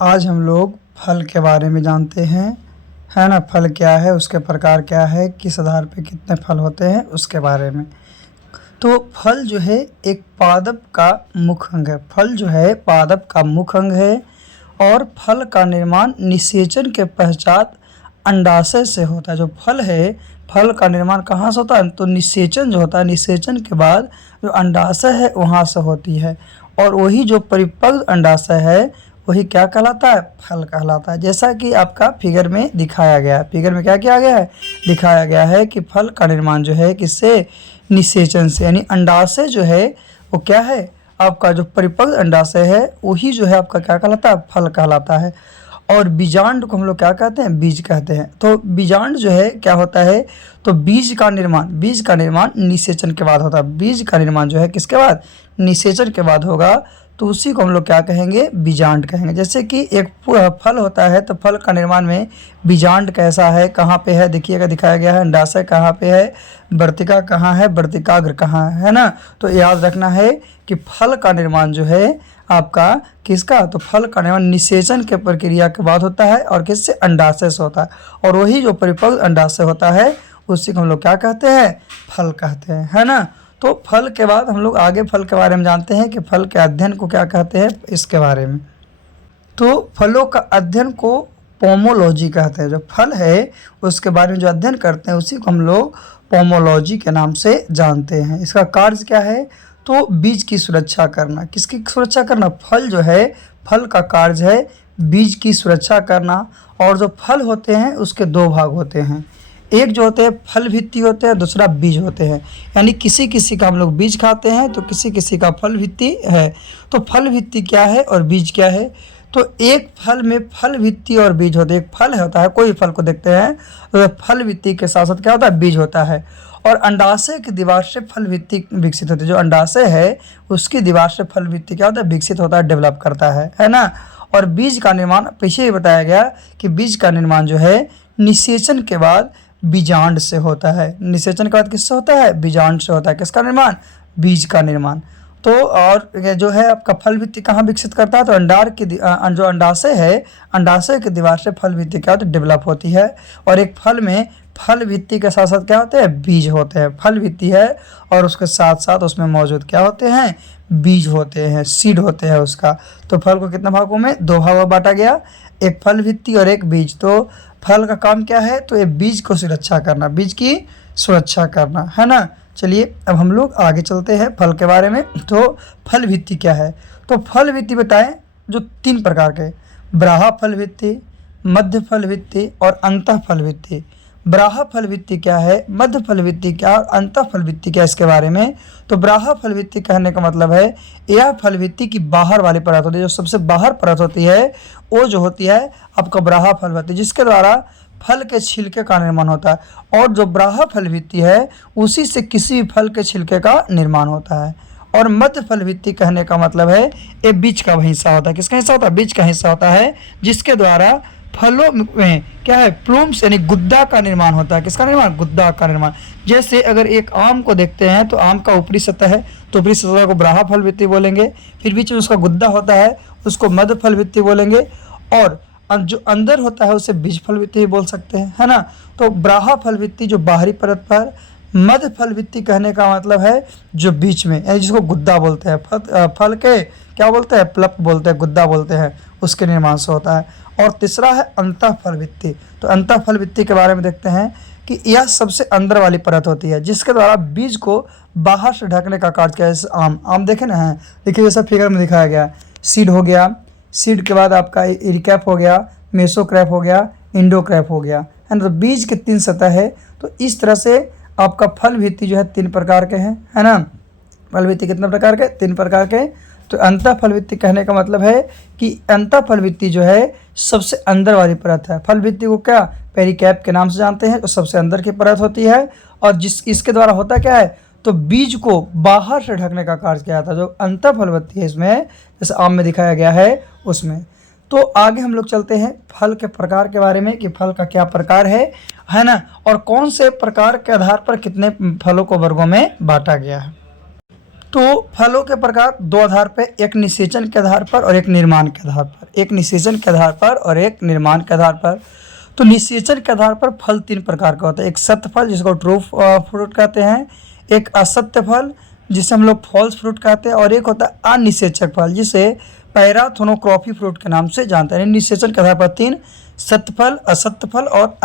आज हम लोग फल के बारे में जानते हैं, है ना। फल क्या है, उसके प्रकार क्या है, किस आधार पे कितने फल होते हैं, उसके बारे में। तो फल जो है एक पादप का मुख्य अंग है। फल जो है पादप का मुख्य अंग है और फल का निर्माण निषेचन के पश्चात अंडाशय से होता है। जो फल है, फल का निर्माण कहाँ से होता है, तो निषेचन जो होता है, निषेचन के बाद जो अंडाशय है वहाँ से होती है। और वही जो परिपक्व अंडाशय है वही क्या कहलाता है, फल कहलाता है। जैसा कि आपका फिगर में दिखाया गया है। फिगर में क्या किया गया है, दिखाया गया है कि फल का निर्माण जो है किससे, निषेचन से। यानी अंडाशय जो है वो क्या है, आपका जो परिपक्व अंडाशय है वही जो है आपका क्या कहलाता है, फल कहलाता है। और बीजांड को हम लोग क्या कहते हैं, बीज कहते हैं। तो बीजांड जो है क्या होता है, तो बीज का निर्माण निषेचन के बाद होता है। बीज का निर्माण जो है किसके बाद, निषेचन के बाद होगा, तो उसी को हम लोग क्या कहेंगे, बीजांड कहेंगे। जैसे कि एक फल होता है तो फल का निर्माण में बीजांड कैसा है, कहाँ पे है, देखिएगा दिखाया गया है। अंडाशय कहाँ पे है, वर्तिका कहाँ है, वर्तिकाग्र कहाँ है ना। तो याद रखना है कि फल का निर्माण जो है आपका किसका, तो फल का निर्माण निषेचन के प्रक्रिया के बाद होता है और किससे, अंडाशय से होता है। और वही जो परिपक्व अंडाशय होता है उसी को हम लोग क्या कहते हैं, फल कहते हैं, है ना। तो फल के बाद हम लोग आगे फल के बारे में जानते हैं कि फल के अध्ययन को क्या कहते हैं, इसके बारे में। तो फलों का अध्ययन को पोमोलॉजी कहते हैं। जो फल है उसके बारे में जो अध्ययन करते हैं उसी को हम लोग पोमोलॉजी के नाम से जानते हैं। इसका कार्य क्या है, तो बीज की सुरक्षा करना। किसकी सुरक्षा करना, फल जो है, फल का कार्य है बीज की सुरक्षा करना। और जो फल होते हैं उसके दो भाग होते हैं, एक जो होते हैं फल भित्ति होते हैं, दूसरा बीज होते हैं। यानी किसी किसी का हम लोग बीज खाते हैं तो किसी किसी का फल भित्ति है। तो फल भित्ति क्या है और बीज क्या है, तो एक फल में फल भित्ति और बीज होते हैं। एक फल होता है, कोई फल को देखते हैं तो फल भित्ति के साथ साथ क्या होता है, बीज होता है। और अंडाशय की दीवार से फल भित्ति विकसित होती है। जो अंडाशय है उसकी दीवार से फल भित्ति क्या होता है, विकसित होता है, डेवलप करता है ना। और बीज का निर्माण पीछे ही बताया गया कि बीज का निर्माण जो है निषेचन के बाद बीजांड से होता है। निषेचन के बाद किससे होता है, बीजांड से होता है। किसका निर्माण, बीज का निर्माण। तो और जो है आपका फल भित्ति कहाँ विकसित करता है, तो अंडार की जो अंडाशय है, अंडाशय की दीवार से फल भित्ति क्या होती है, डेवलप होती है। और एक फल में फल भित्ति के साथ साथ क्या होते हैं, बीज होते हैं। फल भित्ति है और उसके साथ साथ उसमें मौजूद क्या होते हैं, बीज होते हैं, सीड होते हैं उसका। तो फल को कितने भागों में, दो भागों में बांटा गया, एक फल भित्ति और एक बीज। तो फल का काम क्या है, तो ये बीज को सुरक्षा करना, बीज की सुरक्षा करना, है ना। चलिए अब हम लोग आगे चलते हैं फल के बारे में। तो फल भित्ति क्या है, तो फल भित्ति बताएं जो तीन प्रकार के, ब्राहा फल भित्ति, मध्य फल भित्ति और अंतः फल भित्ति। ब्राहा फल भित्ति क्या है, मध्य फल भित्ति क्या और अंतः फल भित्ति क्या, इसके बारे में। तो ब्राहा फल भित्ति कहने का मतलब है यह फल भित्ति की बाहर वाली परत होती है। जो सबसे बाहर परत होती है वो जो होती है आपका ब्राहा फल भित्ति, जिसके द्वारा फल के छिलके का निर्माण होता है। और जो ब्राहा फल भित्ति है उसी से किसी भी फल के छिलके का निर्माण होता है। और मध्य फल भित्ति कहने का मतलब है ये बीज का हिस्सा होता है। किसका हिस्सा होता है, बीज का हिस्सा होता है, जिसके द्वारा फलों में क्या है, प्लूम्स यानी गुद्दा का निर्माण होता है। किसका निर्माण, गुद्दा का निर्माण। जैसे अगर एक आम को देखते हैं तो आम का ऊपरी सतह है तो ऊपरी सतह को ब्राहा फल भित्ति बोलेंगे। फिर बीच में उसका गुद्दा होता है उसको मध्य फल भित्ति बोलेंगे। और जो अंदर होता है उसे बीज फल भित्ति बोल सकते हैं, है ना। तो ब्राहा फल भित्ति जो बाहरी परत पर, मध्य फल भित्ति कहने का मतलब है जो बीच में, यानी जिसको गुद्दा बोलते हैं। फल के क्या बोलते हैं, प्लप बोलते हैं, गुद्दा बोलते हैं, उसके निर्माण से होता है। और तीसरा है अंतः फल भित्ति। तो अंतः फल भित्ति के बारे में देखते हैं कि यह सबसे अंदर वाली परत होती है जिसके द्वारा बीज को बाहर से ढकने का कार्य किया है। जैसे आम देखे ना है, देखिए जैसा फिगर में दिखाया गया, सीड हो गया, सीड के बाद आपका इरिकैप हो गया, मेसोक्रैप हो गया, इंडोक्रैप हो गया, है ना। तो बीज के तीन सतह है। तो इस तरह से आपका फल भित्ति जो है तीन प्रकार के हैं, है ना। फल भित्ति कितने प्रकार के, तीन प्रकार के। तो अंतः फल भित्ति कहने का मतलब है कि अंतः फल भित्ति जो है सबसे अंदर वाली परत है। फल भित्ति को क्या पेरिकैप के नाम से जानते हैं, तो सबसे अंदर की परत होती है। और इसके द्वारा होता क्या है, तो बीज को बाहर से ढकने का कार्य किया जाता है। जो अंतः फल भित्ति है इसमें, जैसे आम में दिखाया गया है उसमें। तो आगे हम लोग चलते हैं फल के प्रकार के बारे में कि फल का क्या प्रकार है ना, और कौन से प्रकार के आधार पर कितने फलों को वर्गों में बांटा गया है। तो फलों के प्रकार दो आधार पर, एक निषेचन के आधार पर और एक निर्माण के आधार पर। एक निषेचन के आधार पर और एक निर्माण के आधार पर। तो निषेचन के आधार पर फल तीन प्रकार का होता है। एक सत्य फल जिसको ट्रू फ्रूट कहते हैं, एक असत्य फल जिसे हम लोग फॉल्स फ्रूट कहते हैं, और एक होता है अनिषेचक फल जिसे पैराथोनोक्रॉफी फ्रूट के नाम से जानते हैं। निषेचन के आधार पर तीन, सत्य फल, असत्य फल और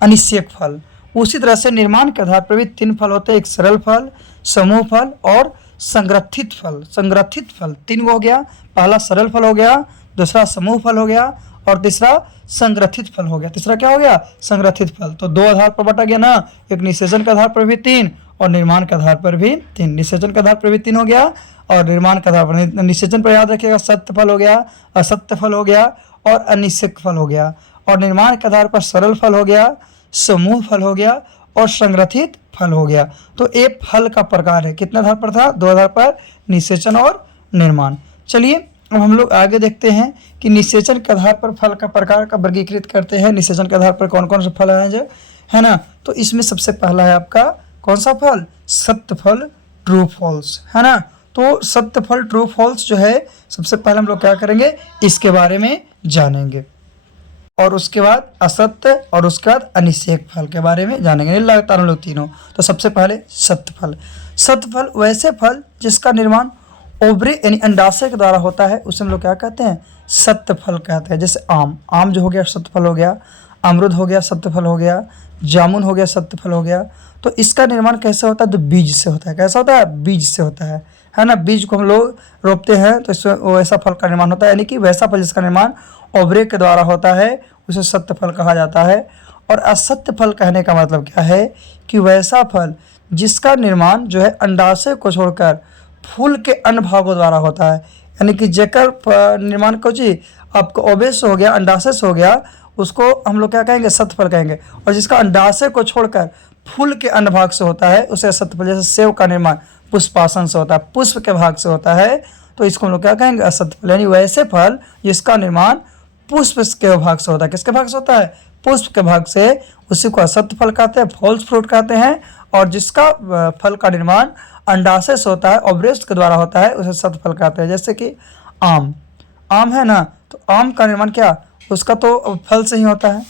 अनिषेक फल। उसी तरह से निर्माण के आधार पर भी तीन फल होते हैं, एक सरल फल, समूह फल और संग्रथित फल। संग्रथित फल तीन हो गया, पहला सरल फल हो गया, दूसरा समूह फल हो गया और तीसरा संग्रथित फल हो गया। तीसरा क्या हो गया? संग्रथित फल। तो दो आधार पर बटा गया ना, एक निषेचन के आधार पर भी तीन और निर्माण के आधार पर भी तीन। निषेचन के आधार पर भी तीन हो गया और निर्माण के आधार पर। निषेचन पर याद रखिएगा सत्य फल हो गया, असत्य फल हो गया और अनिषेक फल हो गया, और निर्माण के आधार पर सरल फल हो गया, समूह फल हो गया और संग्रथित फल हो गया। तो ये फल का प्रकार है। कितने आधार पर था? दो आधार पर, निषेचन और निर्माण। चलिए अब हम लोग आगे देखते हैं कि निषेचन के आधार पर फल का प्रकार का वर्गीकृत करते हैं। निषेचन के आधार पर कौन कौन से फल हैं जो, है ना? तो इसमें सबसे पहला है आपका कौन सा फल? सत्य फल, ट्रू फॉल्स, है ना? तो सत्य फल, ट्रू फॉल्स जो है, सबसे पहले हम लोग क्या करेंगे, इसके बारे में जानेंगे, और उसके बाद असत्य और उसके बाद अनिषेक फल के बारे में जानेंगे। लगातार हम लोग तीनों। तो सबसे पहले सत्य फल। सत्य फल वैसे फल जिसका निर्माण ओवरी यानी अंडाशय के द्वारा होता है, उसे हम लोग क्या कहते हैं? सत्य फल कहते हैं। जैसे आम, आम जो हो गया सत्य फल हो गया, अमरूद हो गया सत्य फल हो गया, जामुन हो गया सत्य फल हो गया। तो इसका निर्माण कैसे होता है? तो बीज से होता है। कैसा होता है? बीज से होता है ना? बीज को हम लोग रोपते हैं तो इससे वैसा फल का निर्माण होता है, यानी कि वैसा फल जिसका निर्माण ओवरे के द्वारा होता है उसे सत्य फल कहा जाता है। और असत्य फल कहने का मतलब क्या है कि वैसा फल जिसका निर्माण जो है अंडाशय को छोड़कर फूल के अन्य भागों द्वारा होता है, यानी कि जेकर निर्माण को जी आपको ओवे से हो गया, अंडाशय से हो गया, उसको हम लोग क्या कहेंगे? सत्य फल कहेंगे। और जिसका अंडाशय को छोड़कर फूल के अन्य भाग से होता है उसे असत्य फल। जैसे सेव का निर्माण पुष्पासन से होता है, पुष्प के भाग से होता है, तो इसको हम लोग क्या कहेंगे? असत्य फल। यानी वैसे फल जिसका निर्माण पुष्प के भाग से होता है। किसके भाग से होता है? पुष्प के भाग से, उसी को असत्य फल कहते हैं, फॉल्स फ्रूट कहते हैं। और जिसका फल का निर्माण अंडाशय से होता है, ओवरेस्ट के द्वारा होता है, उसे सत्य फल कहते हैं। जैसे कि आम, आम है ना, तो आम का निर्माण क्या? उसका तो फल से ही होता है।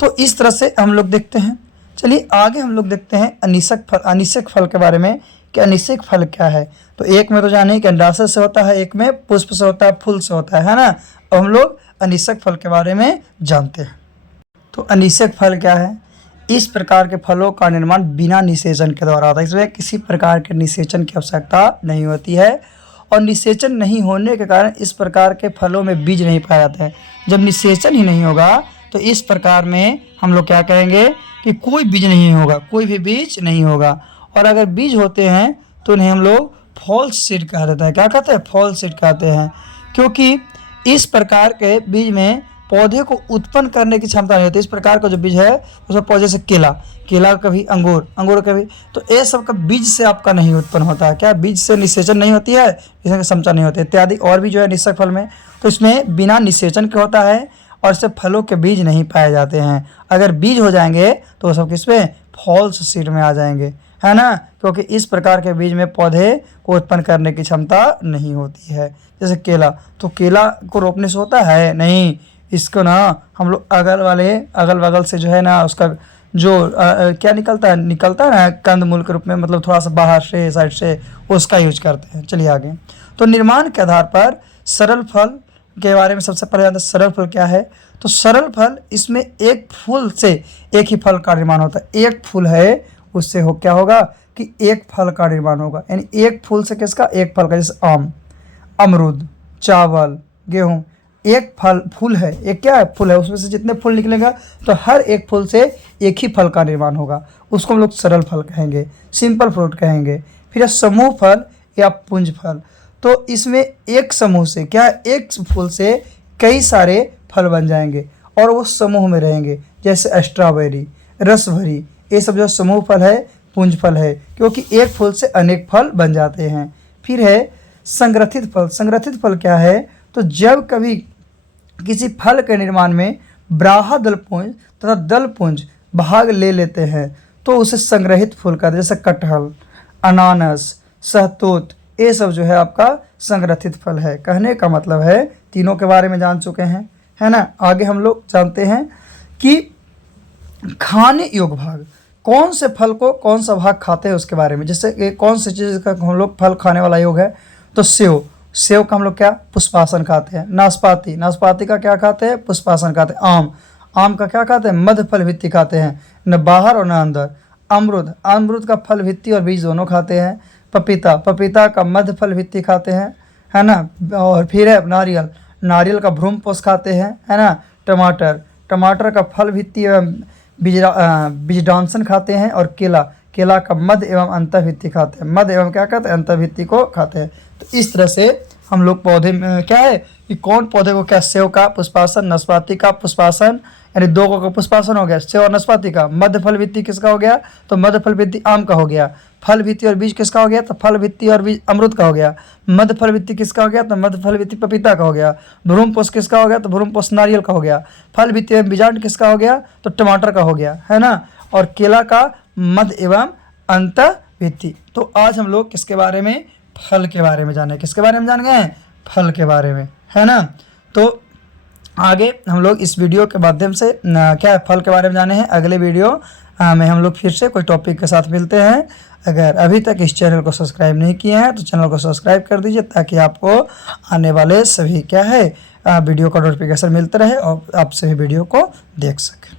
तो इस तरह से हम लोग देखते हैं। चलिए आगे हम लोग देखते हैं अनिषेक फल। अनिषेक फल के बारे में कि अनिषेक फल क्या है। तो एक में तो जाने कि अंडाशय से होता है, एक में पुष्प से होता है, फूल से होता है ना? अब हम लोग अनिषेक फल के बारे में जानते हैं। तो अनिषेक फल क्या है? इस प्रकार के फलों का निर्माण बिना निषेचन के द्वारा होता है। इसमें किसी प्रकार के निषेचन की आवश्यकता नहीं होती है, और निषेचन नहीं होने के कारण इस प्रकार के फलों में बीज नहीं पाए जाते हैं। जब निषेचन ही नहीं होगा तो इस प्रकार में हम लोग क्या कहेंगे कि कोई बीज नहीं होगा, कोई भी बीज नहीं होगा। और अगर बीज होते हैं तो उन्हें हम लोग फॉल्स सीड कह देते हैं। क्या कहते हैं? फॉल्स सीड कहते हैं, क्योंकि इस प्रकार के बीज में पौधे को उत्पन्न करने की क्षमता नहीं होती। इस प्रकार का जो बीज है उसमें पौधे से केला, केला कभी अंगूर, अंगूर कभी, तो ये सब का बीज से आपका नहीं उत्पन्न होता है। क्या? बीज से निषेचन नहीं होती है, इसमें क्षमता नहीं होती इत्यादि। और भी जो है निषेक फल में, तो इसमें बिना निषेचन के होता है और इससे फलों के बीज नहीं पाए जाते हैं। अगर बीज हो जाएंगे तो वो सब किसमें? फॉल्स सीड में आ जाएंगे, है ना? क्योंकि इस प्रकार के बीज में पौधे को उत्पन्न करने की क्षमता नहीं होती है। जैसे केला, तो केला को रोपने से होता है नहीं, इसको ना हम लोग अगल बगल से जो है ना उसका जो क्या निकलता है ना कंदमूल के रूप में, मतलब थोड़ा सा बाहर से साइड से, उसका यूज करते हैं। चलिए आगे। तो निर्माण के आधार पर सरल फल के बारे में सबसे पहले जानते हैं। सरल फल क्या है? तो सरल फल, इसमें एक फूल से एक ही फल का निर्माण होता है। एक फूल है उससे हो क्या होगा कि एक फल का निर्माण होगा, यानी एक फूल से किसका? एक फल का। जैसे आम, अमरूद, चावल, गेहूँ, एक फूल है, एक क्या है? फूल है। उसमें से जितने फूल निकलेगा तो हर एक फूल से एक ही फल का निर्माण होगा, उसको हम लोग सरल फल कहेंगे, सिंपल फ्रूट कहेंगे। फिर समूह फल या पुंज फल, तो इसमें एक समूह से क्या है? एक फूल से कई सारे फल बन जाएंगे और वो समूह में रहेंगे। जैसे स्ट्रॉबेरी, रसभरी, ये सब जो समूह फल है, पुंज फल है, क्योंकि एक फूल से अनेक फल बन जाते हैं। फिर है संग्रथित फल। संग्रथित फल क्या है? तो जब कभी किसी फल के निर्माण में बाह्य पुंज तथा दल पुंज भाग ले लेते हैं तो उसे संग्रहित फल कहते हैं। जैसे कटहल, अनानास, सहतूत, ये सब जो है आपका संग्रथित फल है। कहने का मतलब है तीनों के बारे में जान चुके हैं, है ना। आगे हम लोग जानते हैं कि खाने योग्य भाग, कौन से फल को कौन सा भाग खाते हैं उसके बारे में। जैसे कि कौन सी चीज़ का हम लोग फल खाने वाला योग है, तो सेव, सेव का हम लोग क्या पुष्पासन खाते हैं। नाशपाती, नाशपाती का क्या खाते हैं पुष्पासन खाते हैं। आम, आम का क्या खाते हैं मध्य फल भित्ति खाते हैं, न बाहर और न अंदर। अमरुद, अमरुद का फल भित्ति और बीज दोनों खाते हैं। पपीता, पपीता का मध्य फल भित्ति खाते हैं, है ना। और फिर है नारियल, नारियल का भ्रूण पोष खाते हैं, है ना। टमाटर, टमाटर का फल भित्ति एवं बीजडांसन खाते हैं। और केला, केला का मध्य एवं अंतःभित्ति खाते हैं। मध्य एवं क्या कहते हैं अंतःभित्ति को खाते हैं। तो इस तरह से हम लोग पौधे में क्या है कि कौन पौधे को क्या, सेव का पुष्पासन, नाशपाती का पुष्पासन, यानी दो का पुष्पासन हो गया, सेव और नाशपाती का। मध्य फल भित्ति किसका हो गया, तो मध्य फल भित्ति आम का हो गया। फल भित्ति और बीज किसका हो गया, तो फल भित्ति और बीज अमरूद का हो गया। मध्य फल भित्ति किसका हो गया, तो मध्य फल भित्ति पपीता का हो गया। भ्रूण पोष किसका हो गया, तो भ्रूण पोष नारियल का हो गया। फल भित्ति एवं बीजांड किसका हो गया, तो टमाटर का हो गया, है ना। और केला का मध्य एवं अंत भित्ति। तो आज हम लोग किसके बारे में, फल के बारे में जाने, किसके बारे में जान गए हैं, फल के बारे में, है ना। तो आगे हम लोग इस वीडियो के माध्यम से क्या फल के बारे में जाने हैं। अगले वीडियो में हम लोग फिर से कोई टॉपिक के साथ मिलते हैं। अगर अभी तक इस चैनल को सब्सक्राइब नहीं किए हैं तो चैनल को सब्सक्राइब कर दीजिए, ताकि आपको आने वाले सभी क्या है वीडियो का नोटिफिकेशन मिलते रहे और आप सभी वीडियो को देख सकें।